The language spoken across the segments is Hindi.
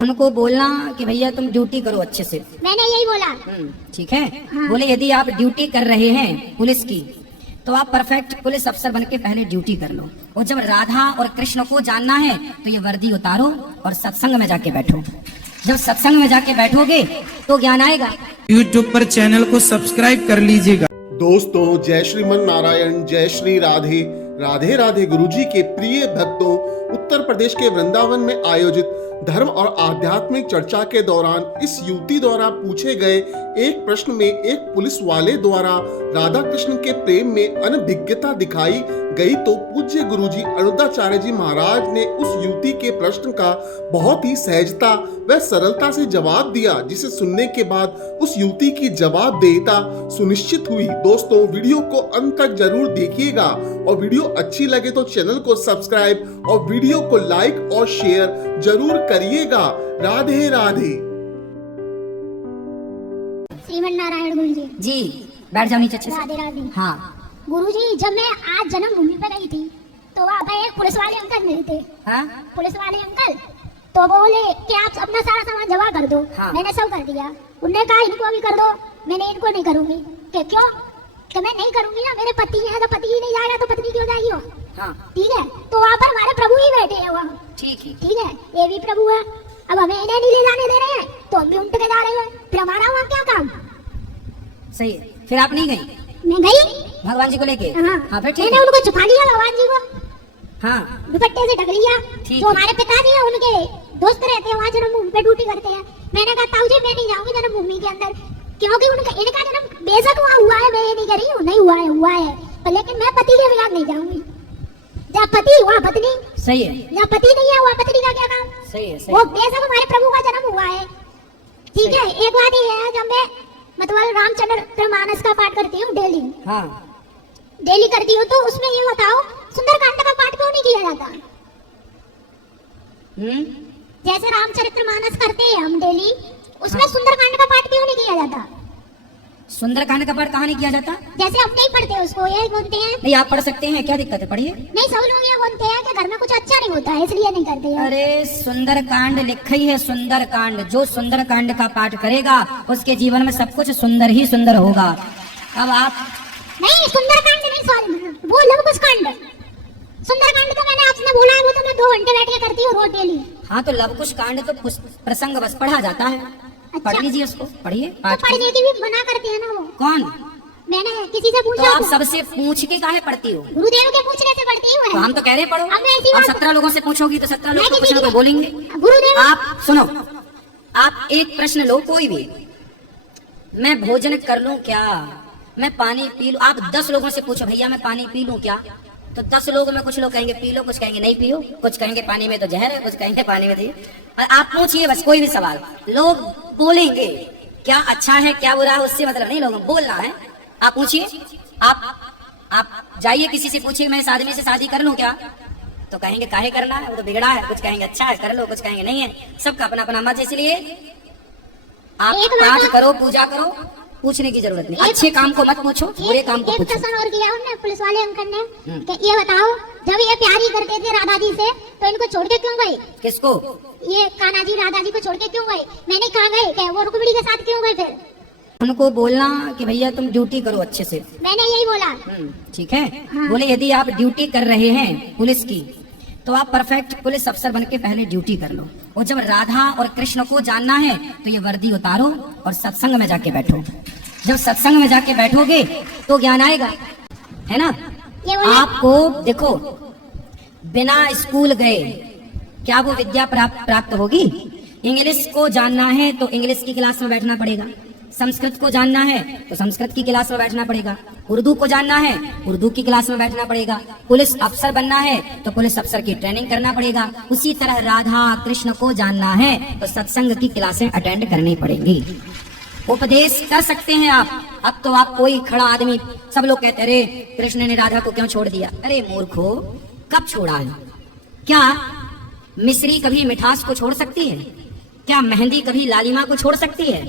उनको बोलना कि भैया तुम ड्यूटी करो अच्छे से। मैंने यही बोला। ठीक है। हाँ। बोले यदि आप ड्यूटी कर रहे हैं पुलिस की तो आप परफेक्ट पुलिस अफसर बन के पहले ड्यूटी कर लो, और जब राधा और कृष्ण को जानना है तो ये वर्दी उतारो और सत्संग में जाके बैठो। जब सत्संग में जाके बैठोगे तो ज्ञान आएगा। YouTube पर चैनल को सब्सक्राइब कर लीजिएगा। दोस्तों, जय श्रीमन नारायण, जय श्री राधे राधे राधे। गुरुजी के प्रिय भक्तों, उत्तर प्रदेश के वृंदावन में आयोजित धर्म और आध्यात्मिक चर्चा के दौरान इस युवती द्वारा पूछे गए एक प्रश्न में एक पुलिस वाले द्वारा राधा कृष्ण के प्रेम में अनभिज्ञता दिखाई गई तो पूज्य गुरुजी अरुणाचार्य जी महाराज ने उस युवती के प्रश्न का बहुत ही सहजता व सरलता से जवाब दिया, जिसे सुनने के बाद उस युवती की जवाबदेहिता सुनिश्चित हुई। दोस्तों, वीडियो को अंत तक जरूर देखिएगा और वीडियो अच्छी लगे तो चैनल को सब्सक्राइब और वीडियो को लाइक और शेयर जरूर करिएगा। राधे राधे। श्रीमन नारायण गुरुजी। जी बैठ जाओ नीचे अच्छे से। राधे राधे। हाँ गुरुजी, जब मैं आज जन्मभूमि पे गई थी तो वहाँ पे एक पुलिस वाले अंकल मिले थे। हाँ? पुलिस वाले अंकल तो बोले कि आप अपना सारा सामान जमा कर दो। हाँ। मैंने सब कर दिया। उन्होंने कहा इनको अभी कर दो। मैंने इनको नहीं करूंगी। कि क्यों? कि मैं नहीं करूंगी ना, मेरे पति है, तो पति ही नहीं जाएगा तो पत्नी क्यों जाएगी वो? हाँ ठीक है। तो वहाँ पर हमारे प्रभु ही बैठे हैं वहाँ। ठीक है। ठीक है, ये भी प्रभु है। अब हमें इन्हें नहीं ले जाने दे रहे हैं तो हम भी उल्ट के जा रहे हैं, फिर हमारा वहाँ क्या काम? सही है। फिर आप नहीं गई मैं गई भगवान जी को लेके? हाँ फिर ठीक मैंने है। उनको छुपा लिया, भगवान जी को हाँ दुपट्टे से ढक लिया। ठीक जो है। हमारे पिताजी हैं उनके दोस्त रहते हैं वहाँ जन्मभूमि पे ड्यूटी करते हैं। मैंने कहा ताऊ जी मैं नहीं जाऊंगी जन्मभूमि के अंदर, क्योंकि इनका जन्म बेशक वहाँ हुआ है, मैं ये नहीं कर रही हूँ, नहीं हुआ है पर लेकिन मैं पति के बिना नहीं जाऊंगी। जहाँ पति वहाँ पत्नी। सही है। जहाँ पति नहीं है वहाँ पत्नी का क्या काम? सही है। सही वो बेशक हमारे प्रभु का जन्म हुआ है। ठीक है। एक बात ये है, जब मैं मतलब रामचंद्र मानस का पाठ करती हूँ डेली, हाँ डेली करती हूँ, तो उसमें ये बताओ सुंदरकांड का पाठ क्यों नहीं किया जाता? जैसे रामचरितमानस करते हैं हम डेली, उसमें हाँ। सुंदरकांड का पाठ क्यों नहीं किया जाता? सुंदरकांड का पाठ कहाँ नहीं किया जाता? जैसे हम नहीं पढ़ते उसको, ये बोलते हैं। नहीं आप पढ़ सकते हैं, क्या दिक्कत है, पढ़िए। नहीं, सब लोग ये बोलते हैं कि घर में कुछ अच्छा नहीं होता है इसलिए नहीं करते हैं। अरे सुंदरकांड लिखा ही है, सुंदरकांड। जो सुंदरकांड का पाठ करेगा उसके जीवन में सब कुछ सुंदर ही सुंदर होगा। अब आप नहीं, सुंदरकांड नहीं, सॉरी वो लव कुछ कांड। सुंदरकांड तो मैंने आपने बोला है, वो तो मैं 2 घंटे बैठ के करती हूँ रोज डेली। हाँ तो लव कुश कांड तो प्रसंग बस पढ़ा जाता है। अच्छा। पढ़ लीजिए उसको, पढ़िए तो पाठ को। पढ़ने की भी मना करते हैं ना वो। कौन? मैंने किसी से तो पूछा आप तो सबसे पूछ के काहे पढ़ती हो? गुरुदेव के पूछने से पढ़ती हूँ। तो हम तो कह रहे हैं पढ़ो। अब मैं ऐसी आप बात- 17 लोगों से पूछोगी तो 17 लोग मैं तो किसी कुछ ना की- कुछ बोलेंगे। गुरुदेव आप सुनो, आप एक प्रश्न लो कोई भी, मैं भोजन कर लूं क्या, मैं पानी पी लूं। आप 10 लोगों से पूछो भैया मैं पानी पी लूं क्या, तो 10 लोगों में कुछ लोग कहेंगे पी लो, कुछ कहेंगे नहीं पियो, कुछ कहेंगे पानी में तो जहर है, कुछ कहेंगे पानी में दही। और आप पूछिए बस कोई भी सवाल, लोग बोलेंगे। क्या अच्छा है क्या बुरा है उससे मतलब नहीं, लोगों बोलना है। आप पूछिए, आप जाइए किसी से पूछिए मैं इस आदमी से शादी कर लूं क्या, तो कहेंगे काहे करना है, वो तो बिगड़ा है। कुछ कहेंगे अच्छा है कर लो, कुछ कहेंगे नहीं है। सबका अपना अपना मत, इसलिए आप एक बात- पाठ करो, पूजा करो, पूछने की जरूरत नहीं। अच्छे काम को मत पूछो, बुरे काम को एक पूछो। प्रश्न और किया उन्होंने पुलिस वाले अंकल ने कि ये बताओ, जब ये प्यार ही करते थे राधा जी से तो इनको छोड़ के क्यों गए? किसको? ये कान्हा जी राधा जी को छोड़ के क्यों गए? मैंने कहा गए कि वो रुक्मिणी के साथ क्यों गए? फिर उनको बोलना कि भैया तुम ड्यूटी करो अच्छे से। मैंने यही बोला। ठीक है। हाँ। बोले यदि आप ड्यूटी कर रहे हैं पुलिस की तो आप परफेक्ट पुलिस अफसर बन के पहले ड्यूटी कर लो, और जब राधा और कृष्ण को जानना है तो ये वर्दी उतारो और सत्संग में जाके बैठो। जब सत्संग में जाके बैठोगे तो ज्ञान आएगा, है ना? ये बोले आपको देखो, बिना स्कूल गए क्या वो विद्या प्राप्त होगी? इंग्लिश को जानना है तो इंग्लिश की क्लास में बैठना पड़ेगा, संस्कृत को जानना है तो संस्कृत की क्लास में बैठना पड़ेगा, उर्दू को जानना है उर्दू की क्लास में बैठना पड़ेगा, पुलिस अफसर बनना है तो पुलिस अफसर की ट्रेनिंग करना पड़ेगा। उसी तरह राधा कृष्ण को जानना है तो सत्संग की क्लासें अटेंड करनी पड़ेंगी। उपदेश कर सकते हैं आप। अब तो आप कोई खड़ा आदमी, सब लोग कहते अरे कृष्ण ने राधा को क्यों छोड़ दिया? अरे मूर्खो, कब छोड़ा है? क्या मिश्री कभी मिठास को छोड़ सकती है? क्या मेहंदी कभी लालिमा को छोड़ सकती है?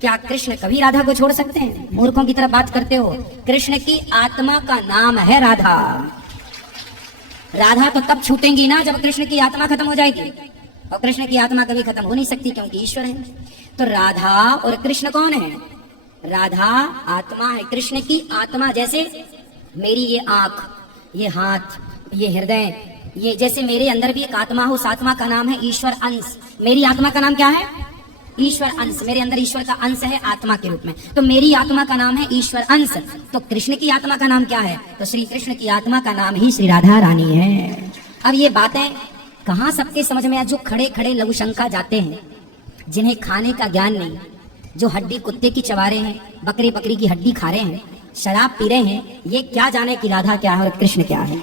क्या कृष्ण कभी राधा को छोड़ सकते हैं? मूर्खों की तरह बात करते हो। कृष्ण की आत्मा का नाम है राधा। राधा तो तब छूटेंगी ना जब कृष्ण की आत्मा खत्म हो जाएगी। और कृष्ण की आत्मा कभी खत्म हो नहीं सकती क्योंकि ईश्वर है। तो राधा और कृष्ण कौन है? राधा आत्मा है, कृष्ण की आत्मा। जैसे मेरी ये आंख, ये हाथ, ये हृदय, ये जैसे मेरे अंदर भी एक आत्मा हो, उस आत्मा का नाम है ईश्वर अंश। मेरी आत्मा का नाम क्या है? ईश्वर अंश। मेरे अंदर ईश्वर का अंश है आत्मा के रूप में, तो मेरी आत्मा का नाम है ईश्वर अंश। तो कृष्ण की आत्मा का नाम क्या है? तो श्री कृष्ण की आत्मा का नाम ही श्री राधा रानी है। अब ये बातें कहाँ सबके समझ में आ? जो खड़े खड़े लघुशंका जाते हैं, जिन्हें खाने का ज्ञान नहीं, जो हड्डी कुत्ते की चबा रहे हैं, बकरी बकरी की हड्डी खा रहे हैं, शराब पी रहे हैं, ये क्या जाने कि राधा क्या है और कृष्ण क्या है।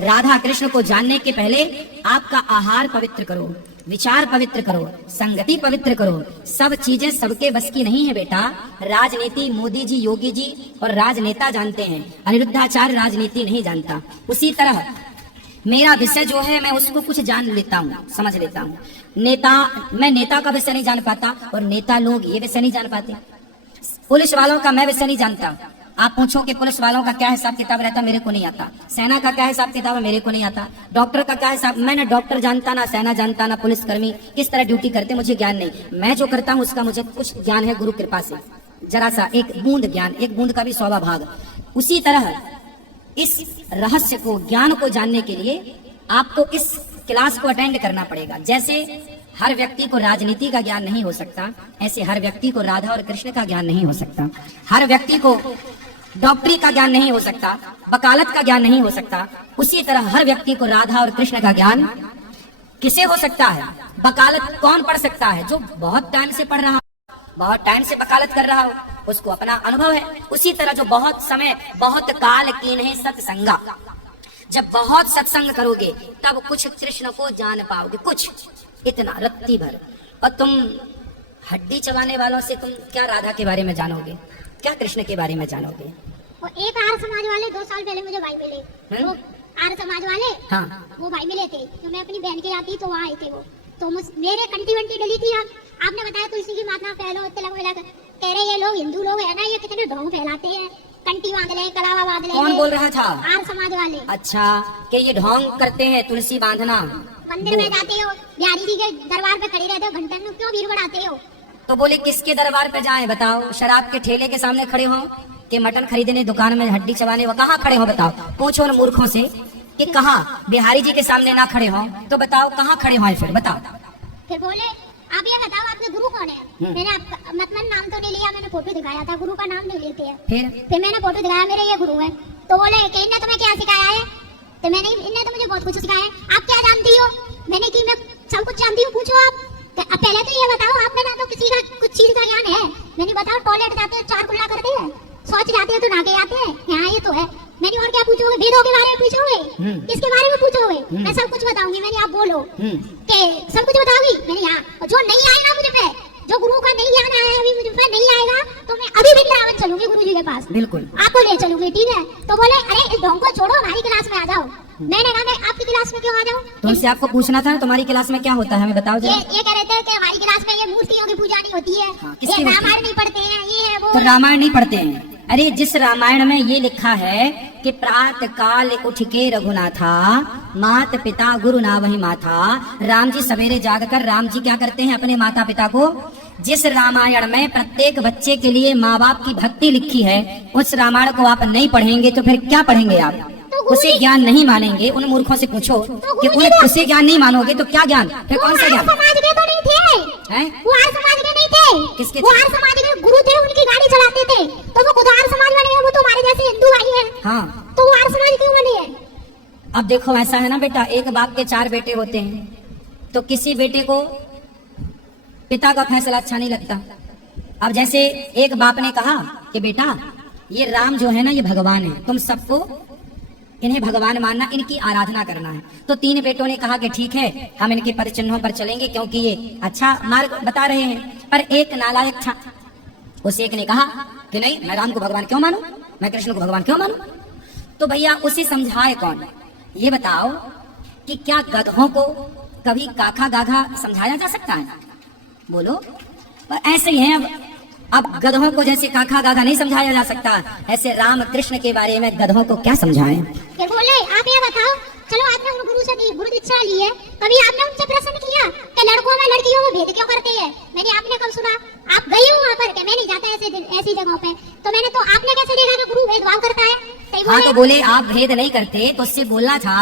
राधा कृष्ण को जानने के पहले आपका आहार पवित्र करो, विचार पवित्र करो, संगति पवित्र करो। सब चीजें सबके बस की नहीं है बेटा। राजनीति मोदी जी, योगी जी और राजनेता जानते हैं, अनिरुद्धाचार्य राजनीति नहीं जानता। उसी तरह मेरा विषय जो है मैं उसको कुछ जान लेता हूँ, समझ लेता हूँ। मैं नेता का विषय नहीं जान पाता और नेता लोग ये विषय नहीं जान पाते। पुलिस वालों का मैं विषय नहीं जानता। आप पूछो कि पुलिस वालों का क्या हिसाब किताब रहता, मेरे को नहीं आता। सेना का क्या हिसाब किताब है, मेरे को नहीं आता। डॉक्टर का क्या हिसाब, मैं ना डॉक्टर जानता, ना सेना जानता, ना पुलिस कर्मी किस तरह ड्यूटी करते, मुझे ज्ञान नहीं। मैं जो करता हूँ उसका मुझे कुछ ज्ञान है गुरु कृपा से, जरा सा एक बूंद ज्ञान, एक बूंद का भी 100वां भाग। उसी तरह इस रहस्य को, ज्ञान को जानने के लिए आपको इस क्लास को अटेंड करना पड़ेगा। जैसे हर व्यक्ति को राजनीति का ज्ञान नहीं हो सकता, ऐसे हर व्यक्ति को राधा और कृष्ण का ज्ञान नहीं हो सकता। हर व्यक्ति को डॉक्टरी का ज्ञान नहीं हो सकता, वकालत का ज्ञान नहीं हो सकता। उसी तरह हर व्यक्ति को राधा और कृष्ण का ज्ञान किसे हो सकता है? वकालत कौन पढ़ सकता है? जो बहुत टाइम से पढ़ रहा, बहुत टाइम से वकालत कर रहा हो, उसको अपना अनुभव है। उसी तरह जो बहुत समय, बहुत काल कीन है सत्संगा, जब बहुत सत्संग करोगे तब कुछ कृष्ण को जान पाओगे, कुछ इतना रत्ती भर। और तुम हड्डी चबाने वालों से तुम क्या राधा के बारे में जानोगे, क्या कृष्ण के बारे में जानोगे? वो एक आर्य समाज वाले 2 साल पहले मुझे भाई मिले, वो आर्य समाज वाले, हाँ, वो भाई मिले थे। तो मैं अपनी बहन के आती तो वहाँ आए थे वो, तो मेरे कंटी वंटी डली थी। आपने बताया तुलसी की माता फैलो, तिलक विलक, कह रहे ये लोग हिंदू लोग है ना, ये कितने ढोंग फैलाते हैं, कंटी बांध ले, कलावा बांध ले। कौन बोल रहा था? आर्य समाज वाले। अच्छा, कि ये ढोंग करते हैं तुलसी बांधना। मंदिर में जाते हो, बिहारी जी के दरबार पे खड़े रहते हो, घंटन में क्यों भीड़ बढ़ाते हो? तो बोले किसके दरबार पे जाएं बताओ? शराब के ठेले के सामने खड़े हो कि मटन खरीदने दुकान में हड्डी चबाने, वो कहाँ खड़े हो बताओ? पूछो उन मूर्खों से कि कहाँ। बिहारी जी के सामने ना खड़े हो तो बताओ कहाँ खड़े हो? फिर बताओ। फिर बोले आप ये बताओ आपके गुरु कौन है? मैंने मतलब नाम तो नहीं लिया, मैंने फोटो दिखाया था, गुरु का नाम नहीं लेते हैं। फिर मैंने फोटो दिखाया, मेरे ये गुरु है। तो बोले कि इनने तुम्हें क्या सिखाया है? तो मैंने, इनने तो मुझे बहुत कुछ सिखाया है। आप क्या जानती हो? मैंने कि मैं सब कुछ जानती हूँ, पूछो आप। पहले तो ये बताओ, आप में ना तो किसी का कुछ चीज का ज्ञान है। मैंने बताओ, टॉयलेट जाते हैं 4 कुल्ला करते हैं, शौच जाते हैं तो नहा के आते हैं, यहाँ ये तो है। मैंने और क्या पूछोगे? वेदों के बारे में पूछोगे, किसके बारे में पूछोगे? मैं सब कुछ बताऊंगी। मैंने आप बोलो के सब कुछ बताओगी। मैंने यहाँ जो नहीं आएगा मुझे पे, जो गुरु का नहीं ज्ञान आया अभी मुझे पे नहीं आएगा, तो मैं अभी वृंदावन चलूंगी गुरु जी के पास, बिल्कुल आपको ले चलूंगी, ठीक है? तो बोले अरे इस ढोंग को छोड़ो, हमारी क्लास में आ जाओ। मैंने कहा मैं आपकी क्लास में क्यों आ जाऊँ? तुमसे आपको पूछना था तुम्हारी क्लास में क्या होता है, हमें बताओ जरा। ये कह रहे थे कि हमारी क्लास में ये मूर्तियों की पूजा नहीं होती है, ये रामायण नहीं पढ़ते हैं, ये है वो। तो रामायण नहीं पढ़ते हैं? अरे जिस रामायण में ये लिखा है कि प्रात काल उठ के रघुनाथा, मात पिता गुरु ना वही माथा। राम जी सवेरे जागकर राम जी क्या करते हैं? अपने माता पिता को, जिस रामायण में प्रत्येक बच्चे के लिए माँ बाप की भक्ति लिखी है, उस रामायण को आप नहीं पढ़ेंगे तो फिर क्या पढ़ेंगे आप? उसे ज्ञान नहीं मानेंगे। उन मूर्खों से पूछो कि उसे ज्ञान नहीं मानोगे तो क्या ज्ञान, फिर कौन सा ज्ञान? समाज के तो नहीं थे हैं? वो आर्य समाज के नहीं थे। किसके? वो आर्य समाज के गुरु थे, उनकी गाड़ी चलाते थे, तो वो खुद आर्य समाज वाले हैं। वो तो हमारे जैसे हिंदू भाई हैं। हाँ, तो वो आर्य समाज क्यों बने हैं? अब देखो ऐसा है ना बेटा, एक बाप के 4 बेटे होते हैं, तो किसी बेटे को पिता का फैसला अच्छा नहीं लगता। अब जैसे एक बाप ने कहा कि बेटा ये राम जो है ना, ये भगवान है, तुम सबको इन्हें भगवान मानना, इनकी आराधना करना है। तो 3 बेटों ने कहा कि ठीक है, हम इनके परिचिन्हों पर चलेंगे क्योंकि ये अच्छा मार्ग बता रहे हैं। पर एक नालायक था, उस एक ने कहा कि नहीं, मैं राम को भगवान क्यों मानूं, मैं कृष्ण को भगवान क्यों मानूं? तो भैया उसे समझाए कौन? ये बताओ कि क्या गधों को कभी काका गाघा समझाया जा सकता है? बोलो। ऐसे ही है, अब गधों को जैसे काका गागा नहीं समझाया जा सकता, ऐसे राम कृष्ण के बारे में गधों को क्या समझाएं? बोले आप ये बताओ, चलो आपने उन गुरु से दी गुरु दीक्षा ली है, कभी आपने उनसे प्रश्न किया कि लड़कों में लड़कियों में भेद क्यों करते हैं? मैंने आपने कब सुना? आप गए हो वहाँ पर कि मैं नहीं जाता ऐसी जगहों पे, तो मैंने तो आपने कैसे देखा कि गुरु भेदभाव करता है? सही हाँ बोले? तो बोले आप भेद नहीं करते तो उससे बोलना था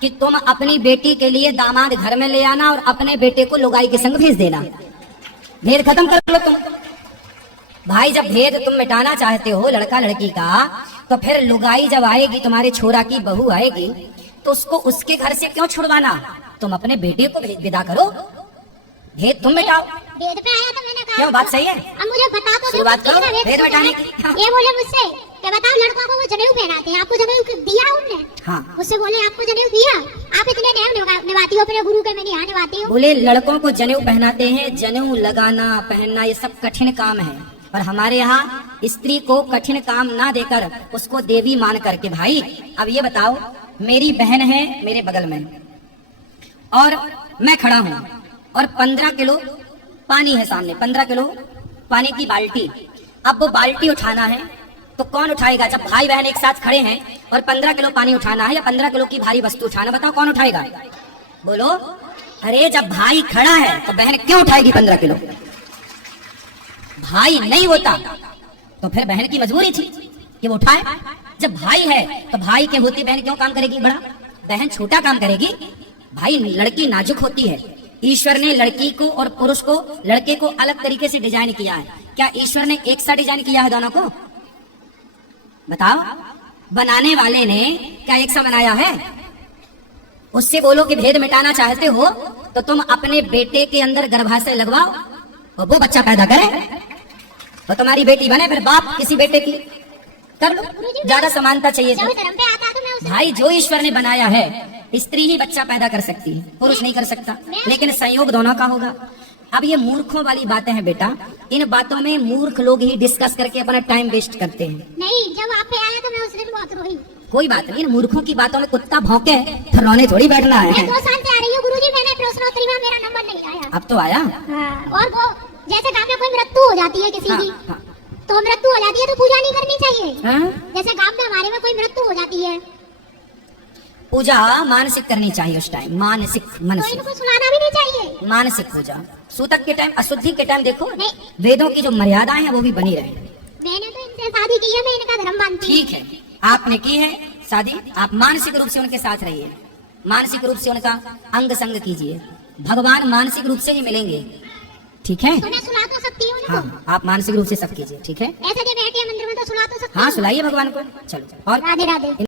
कि तुम अपनी बेटी के लिए दामाद घर में ले आना और अपने बेटे को लुगाई के संग भेज देना, भेद खत्म कर लो तुम। भाई जब भेद तुम मिटाना चाहते हो लड़का लड़की का, तो फिर लुगाई जब आएगी, तुम्हारे छोरा की बहू आएगी, तो उसको उसके घर से क्यों छुड़वाना? तुम अपने बेटे को विदा करो, भेद तुम मिटाओ। भेद पे आया तो मैंने कहा क्यों, बात सही है? अब मुझे बता तो दो शुरुआत करो किसने भेद किसको मिटाने कहा? की। ये बोले मुझसे कि बताओ लड़कों को वो जनेऊ पहनाते हैं, आपको जनेऊ दिया उनने? हाँ। मुझसे बोले आपको जनेऊ दिया? आप इतने नियम निभाती हो अपने गुरु के, मैं यहाँ निभाती हूँ। बोले लड़कों को जनेऊ पहनाते हैं, जनेऊ लगाना पहनना ये सब कठिन काम है, पर हमारे यहाँ स्त्री को कठिन काम ना देकर उसको देवी मान करके। भाई अब ये बताओ, मेरी बहन है मेरे बगल में और मैं खड़ा हूँ और 15 किलो पानी है सामने, 15 किलो पानी की बाल्टी। अब वो बाल्टी उठाना है तो कौन उठाएगा? जब भाई बहन एक साथ खड़े हैं और 15 किलो पानी उठाना है या 15 किलो की भारी वस्तु उठाना, बताओ कौन उठाएगा? बोलो। अरे जब भाई खड़ा है तो बहन क्यों उठाएगी 15 किलो? भाई नहीं होता तो फिर बहन की मजबूरी थी कि वो उठाए। जब भाई है तो भाई के होते बहन क्यों काम करेगी बड़ा? बहन छोटा काम करेगी। भाई लड़की नाजुक होती है, ईश्वर ने लड़की को और पुरुष को, लड़के को अलग तरीके से डिजाइन किया है। क्या ईश्वर ने एक सा डिजाइन किया है दोनों को? बताओ, बनाने वाले ने क्या एक सा बनाया है? उससे बोलो कि भेद मिटाना चाहते हो तो तुम अपने बेटे के अंदर गर्भाशय लगवाओ और वो बच्चा पैदा करे तो तुम्हारी बेटी बने, फिर बाप किसी बेटे की कर लो। ज्यादा समानता चाहिए जब तो। धर्म पे आता तो मैं उसे भाई जो ईश्वर ने बनाया है, स्त्री ही बच्चा पैदा कर सकती है, पुरुष नहीं कर सकता, लेकिन संयोग दोनों का होगा। अब ये मूर्खों वाली बातें हैं बेटा, इन बातों में मूर्ख लोग ही डिस्कस करके अपना टाइम वेस्ट करते हैं। नहीं, जब आप पे आया तो मैं उस दिन बहुत रोई। कोई बात नहीं, इन मूर्खों की बातों में कुत्ता भौंके तो रोने थोड़ी बैठना मैं है। 2 साल से आ रही हूँ गुरुजी, मैंने प्रश्नोत्तरी में मेरा नंबर नहीं आया। अब तो आया। हाँ, और वो जैसे गांव में कोई मृत्यु हो जाती है किसी हाँ, की, हाँ। तो मृत्यु हो जाती है तो पूजा नहीं करनी चाहिए। हाँ? जैसे गांव में हमारे में कोई मृत्यु हो जाती है पूजा मानसिक करनी चाहिए उस टाइम, मानसिक, तो मानसिक इनको सुनाना भी नहीं चाहिए। मानसिक पूजा। सूतक के टाइम, अशुद्धि के टाइम देखो नहीं। वेदों की जो मर्यादाएं हैं वो भी बनी रहे। मैंने तो इनसे शादी की है, मैं इनका धर्म मानती हूँ। ठीक है, आपने की है शादी, आप मानसिक रूप से उनके साथ रहिए, मानसिक रूप से उनका अंग संग कीजिए, भगवान मानसिक रूप से ही मिलेंगे। ठीक है, तो मैं सुना तो सकती हूँ इनको। हाँ आप मानसिक रूप से सब कीजिए। ठीक है, ऐसे जो बैठे हैं मंदिर में तो सुना तो सकती हाँ हूँ। सुनाइए भगवान को। चलो और राधे राधे।